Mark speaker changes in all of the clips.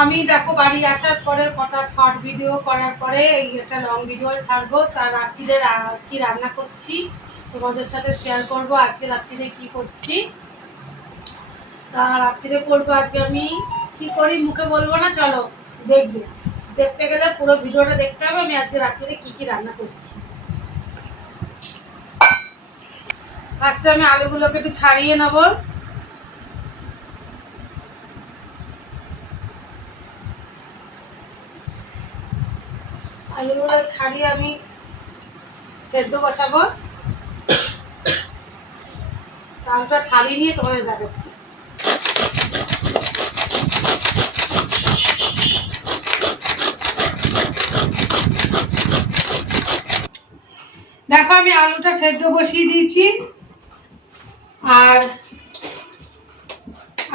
Speaker 1: আমি দেখো বাড়ি আসার পরে কটা শর্ট ভিডিও করার পরে একটা লং ভিডিও ছাড়বো। তার রাত্রিরে কি রান্না করছি তোমাদের সাথে শেয়ার করব, আজকে রাত্রিরে কি করছি। তা রাত্রিরে করব আজকে আমি, কি করি মুখে বলব না, চলো দেখবে। দেখতে গেলে পুরো ভিডিওটা দেখতে হবে, আমি আজকে রাত্রিরে কি কি রান্না করছি। ফার্স্টে আমি আলুগুলোকে একটু ছাড়িয়ে নেব। আলুগুলো ছাড়িয়ে আমি সেদ্ধ বসাবো। আলুটা ছাড়িয়ে নিয়ে তোমাদের দেখাচ্ছি। দেখো, আমি আলুটা সেদ্ধ বসিয়ে দিয়েছি। আর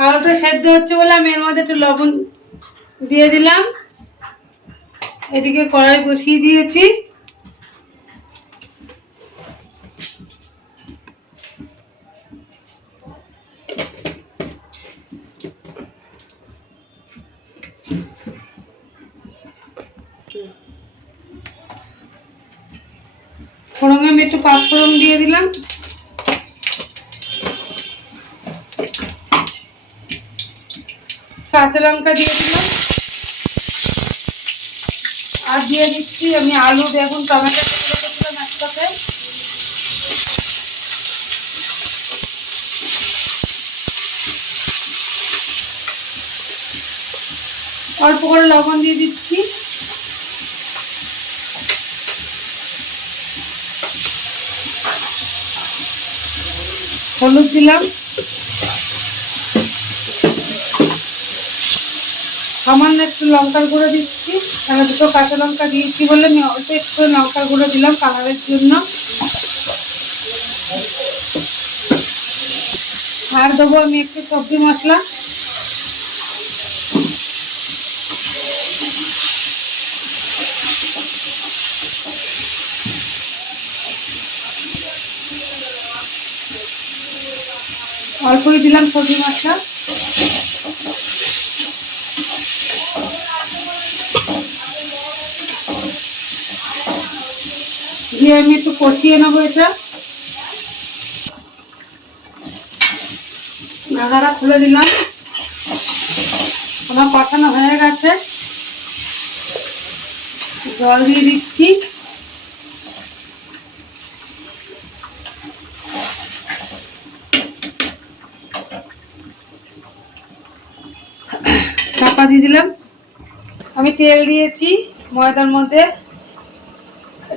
Speaker 1: আলুটা সেদ্ধ হচ্ছে বলে আমি এর মধ্যে একটু লবণ দিয়ে দিলাম। এদিকে কড়াই বসিয়ে দিয়েছি। ফোড়নে আমি একটু পাঁচ ফোড়ন দিয়ে দিলাম। কাঁচা লঙ্কা দিয়ে দিলাম। আর দিয়ে দিচ্ছি আমি আলু, বেগুন, টমেটো করছিলাম একসাথে। অল্প করে লবণ দিয়ে দিচ্ছি। হলুদ দিলাম। সামান্য একটু লঙ্কার গুঁড়ো দিচ্ছি। এখানে দুটো কাঁচা লঙ্কা দিয়েছি বলে আমি অল্প একটু লঙ্কার গুঁড়ো দিলাম কালারের জন্য। আর দেবো আমি একটু সবজি মশলা। অল্পই দিলাম সবজি মশলা। দিয়ে আমি একটু কষিয়ে নেব এটা। ঢাকাটা খুলে দিলাম। আমার কষানো হয়ে গেছে। জল দিয়ে দিচ্ছি। চাপা দিয়ে দিলাম। আমি তেল দিয়েছি ময়দার মধ্যে।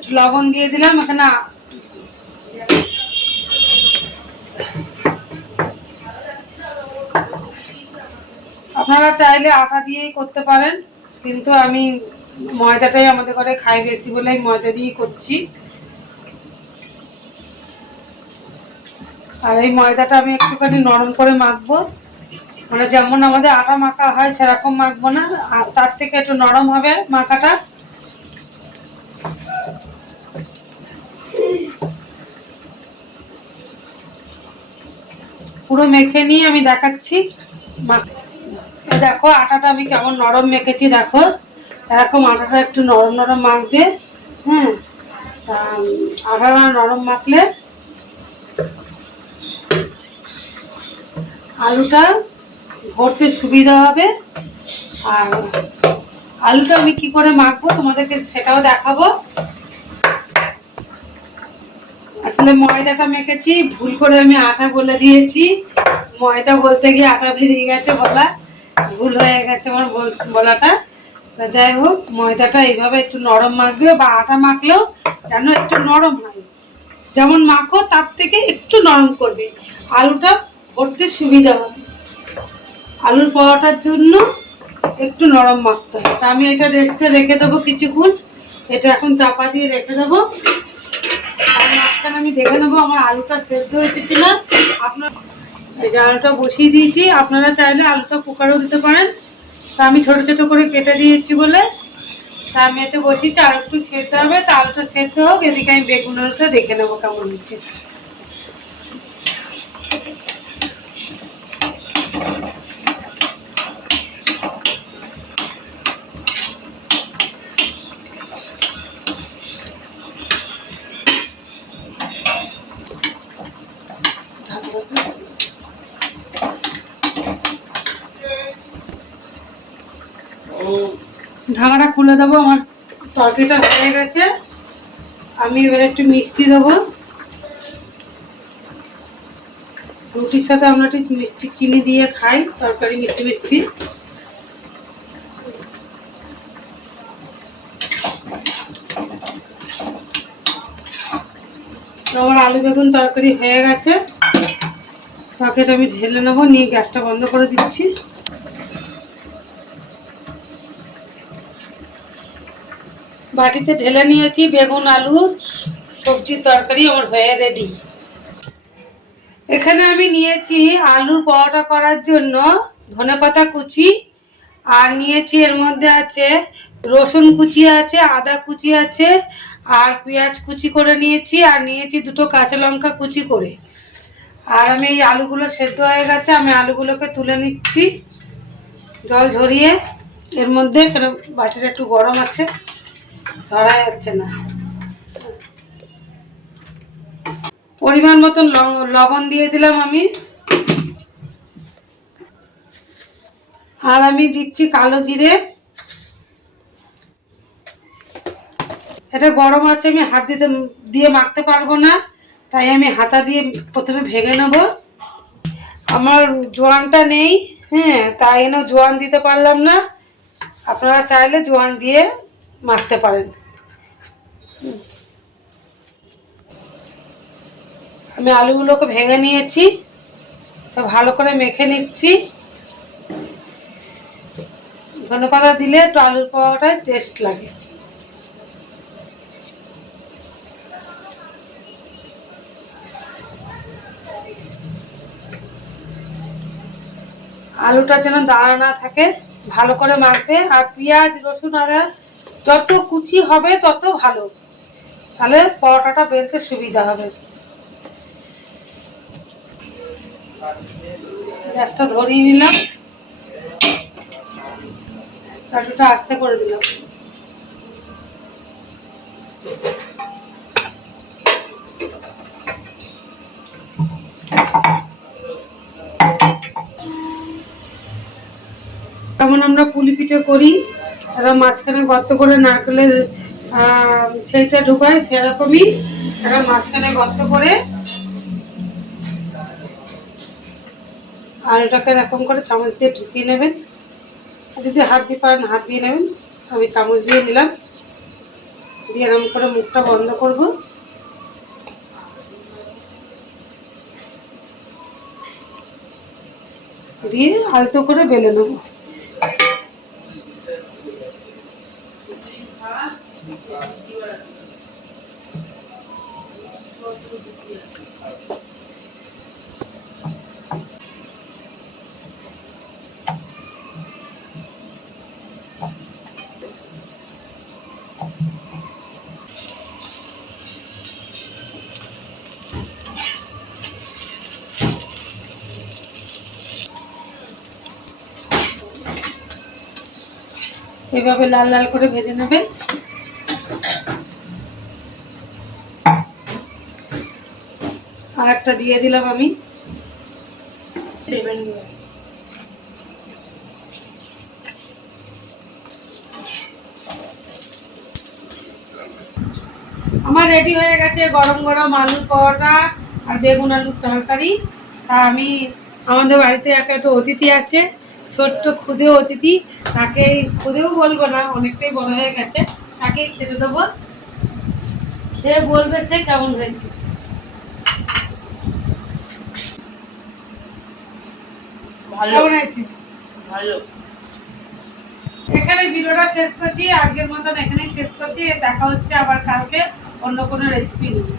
Speaker 1: একটু লবণ দিয়ে দিলাম এখানে আপনারা চাইলে আটা দিয়েই করতে পারেন, কিন্তু আমি ময়দাটাই আমাদের ঘরে খাই বেশি বলে আমি ময়দা দিয়েই করছি। আর এই ময়দাটা আমি একটুখানি নরম করে মাখবো। মানে যেমন আমাদের আটা মাখা হয়, সেরকম মাখবো না। তার থেকে একটু নরম হবে মাখাটা। পুরো মেখে নিয়ে আমি দেখাচ্ছি। দেখো, আটাটা আমি কেমন নরম মেখেছি, দেখো। এরকম আটাটা একটু নরম নরম মাখবে হ্যাঁ? আটাটা নরম মাখলে আলুটা ভরতে সুবিধা হবে। আর আলুটা আমি কি করে মাখবো তোমাদেরকে সেটাও দেখাবো। আসলে ময়দাটা মেখেছি, ভুল করে আমি আটা বলে দিয়েছি। ময়দা বলতে গিয়ে আটা বেরিয়ে গেছে বলা, ভুল হয়ে গেছে আমার বলাটা। তা যাই হোক, ময়দাটা এইভাবে একটু নরম মাখবে বা আটা মাখলেও যেন একটু নরম হয়। যেমন মাখো, তার থেকে একটু নরম করবে। আলুটা ভরতে সুবিধা হবে। আলুর পরোটার জন্য একটু নরম মাখতে হবে। তা আমি এটা রেস্টে রেখে দেবো কিছুক্ষণ। এটা এখন চাপা দিয়ে রেখে দেবো। মাঝখানে আমি দেখে নেব আমার আলুটা সেদ্ধ হয়েছে কিনা। আপনার যে আলুটা বসিয়ে দিয়েছি, আপনারা চাইলে আলুটা কুকারও দিতে পারেন। তা আমি ছোট ছোট করে কেটে দিয়েছি বলে। তা আমি এটা বসিয়েছি, আর একটু সেদ্ধ হবে। তা আলুটা সেদ্ধ হোক, এদিকে আমি বেগুন আলুটা দেখে নেব কেমন হচ্ছে। ঢাকাটা খুলে দেবো, আমার তরকারিটা হয়ে গেছে। আমি এবার একটু মিষ্টি দেবো। রুটির সাথে আমরা একটু মিষ্টি চিনি দিয়ে খাই, তরকারি মিষ্টি মিষ্টি। আমার আলু বেগুন তরকারি হয়ে গেছে। তরকারিটা আমি ঢেলে নেব, নিয়ে গ্যাসটা বন্ধ করে দিচ্ছি। বাটিতে ঢেলে নিয়েছি, বেগুন, আলু সবজির তরকারি আমার হয়ে রেডি এখানে আমি নিয়েছি আলুর পরোটা করার জন্য ধনেপাতা কুচি, আর নিয়েছি এর মধ্যে আছে রসুন কুচি আছে, আদা কুচি আছে, আর পেঁয়াজ কুচি করে নিয়েছি, আর নিয়েছি দুটো কাঁচা লঙ্কা কুচি করে। আর আমি এই আলুগুলো সেদ্ধ হয়ে গেছে, আমি আলুগুলোকে তুলে নিচ্ছি। জল ঝরিয়ে, এর মধ্যে কেন বাটিটা একটু গরম আছে, ধরা যাচ্ছে না। পরিমাণ মতন লবণ দিয়ে দিলাম আমি। আর আমি দিচ্ছি কালো জিরে। এটা গরম আছে, আমি হাত দিতে, দিয়ে মাখতে পারব না। তাই আমি হাতা দিয়ে প্রথমে ভেঙে নেব। আমার জোয়ানটা নেই হ্যাঁ তাই এনে জোয়ান দিতে পারলাম না। আপনারা চাইলে জোয়ান দিয়ে মাখতে পারেন। আমি আলুগুলোকে ভেঙে নিয়েছি, ভালো করে মেখে নিচ্ছি। ধনেপাতা দিলে একটু আলুর পাওয়াটায় টেস্ট লাগে। আলুটা যেন দাঁড়া না থাকে, ভালো করে মাখবে। আর পেঁয়াজ, রসুন, আদা যত কুচি হবে তত ভালো। তাহলে পরোটাটা বেলতে সুবিধা হবে। গ্যাসটা ধরিয়ে নিলাম। চাটুটা আস্তে করে দিলাম। করি এরা মাঝখানে গর্ত করে নারকেলের সেইটা ঢুকায় সেরকমই এরা মাঝখানে গর্ত করে আর এটাকে এরকম করে চামচ দিয়ে ঢুকিয়ে নেবেন। যদি হাত দিয়ে পারেন, হাত দিয়ে নেবেন। আমি চামচ দিয়ে নিলাম। দিয়ে এরকম করে মুখটা বন্ধ করব। দিয়ে আলতো করে বেলে নেব। এভাবে লাল লাল করে ভেজে নেবেন। আর একটা দিয়ে দিলাম আমি। আমার রেডি হয়ে গেছে গরম গরম আলুর পরোটা আর বেগুন আলুর তরকারি। তা আমি আমাদের বাড়িতে একটা একটা অতিথি আছে। ছোট্ট ক্ষুদে অতিথি তাকে ক্ষুদেও বলব না অনেকটাই বড় হয়ে গেছে তাকেই খেতে দেবো। সে বলবে সে কেমন হয়েছে।
Speaker 2: ভালো।
Speaker 1: হয়েছে?
Speaker 2: ভালো।
Speaker 1: এখানে ভিডিওটা শেষ করছি আজকের মতন এখানেই শেষ করছি দেখা হচ্ছে আবার কালকে অন্য কোনো রেসিপি নিয়ে।